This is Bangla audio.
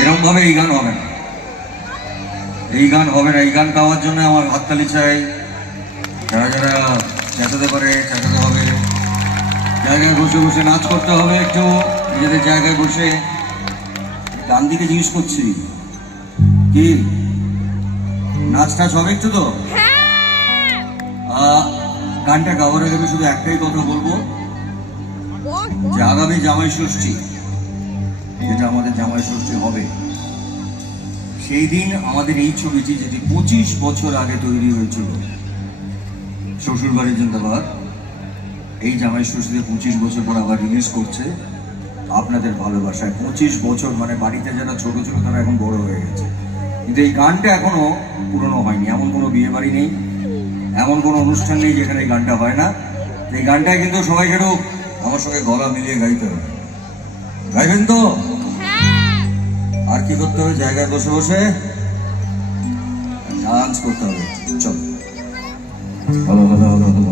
এরকম ভাবে এই গান হবে না। এই গান হবে না। এই গান গাওয়ার জন্য আমার হাততালি চাই। যারা যারা চেঁচাতে পারে চেঁচাতে হবে। জায়গায় বসে বসে নাচ করতে হবে একটু। নিজেদের জায়গায় বসে ডান দিকে জিজ্ঞেস করছি। কি? নাচ টাচ হবে একটু তো? গানটা গাওয়ার আগে আমি শুধু একটাই কথা বলব। যে আগামী জামাই ষষ্ঠী। ষষ্ঠী হবে। সেই দিন আমাদের এই ছবিটি যেটি পঁচিশ বছর আগে তৈরি হয়েছিল। শ্বশুর বাড়ির জিন্দাবাদ। এই জামাই ষষ্ঠীতে পঁচিশ বছর পর আবার রিলিজ করছে। আপনাদের ভালোবাসায় পঁচিশ বছর মানে বাড়িতে যারা ছোট ছিল তারা এখন বড় হয়ে গেছে। কিন্তু এই গানটা এখনও পুরনো হয়নি। এমন কোনো বিয়ে বাড়ি নেই, এমন কোনো অনুষ্ঠান নেই যেখানে এই গানটা হয় না। এই গানটায় কিন্তু সবাইকে একটু আমার সঙ্গে গলা মিলিয়ে গাইতে হবে। গাইবেন তো? করতে হবে জায়গায় বসে বসে ডান্স করতে হবে। চল। ভালো ভালো ভালো।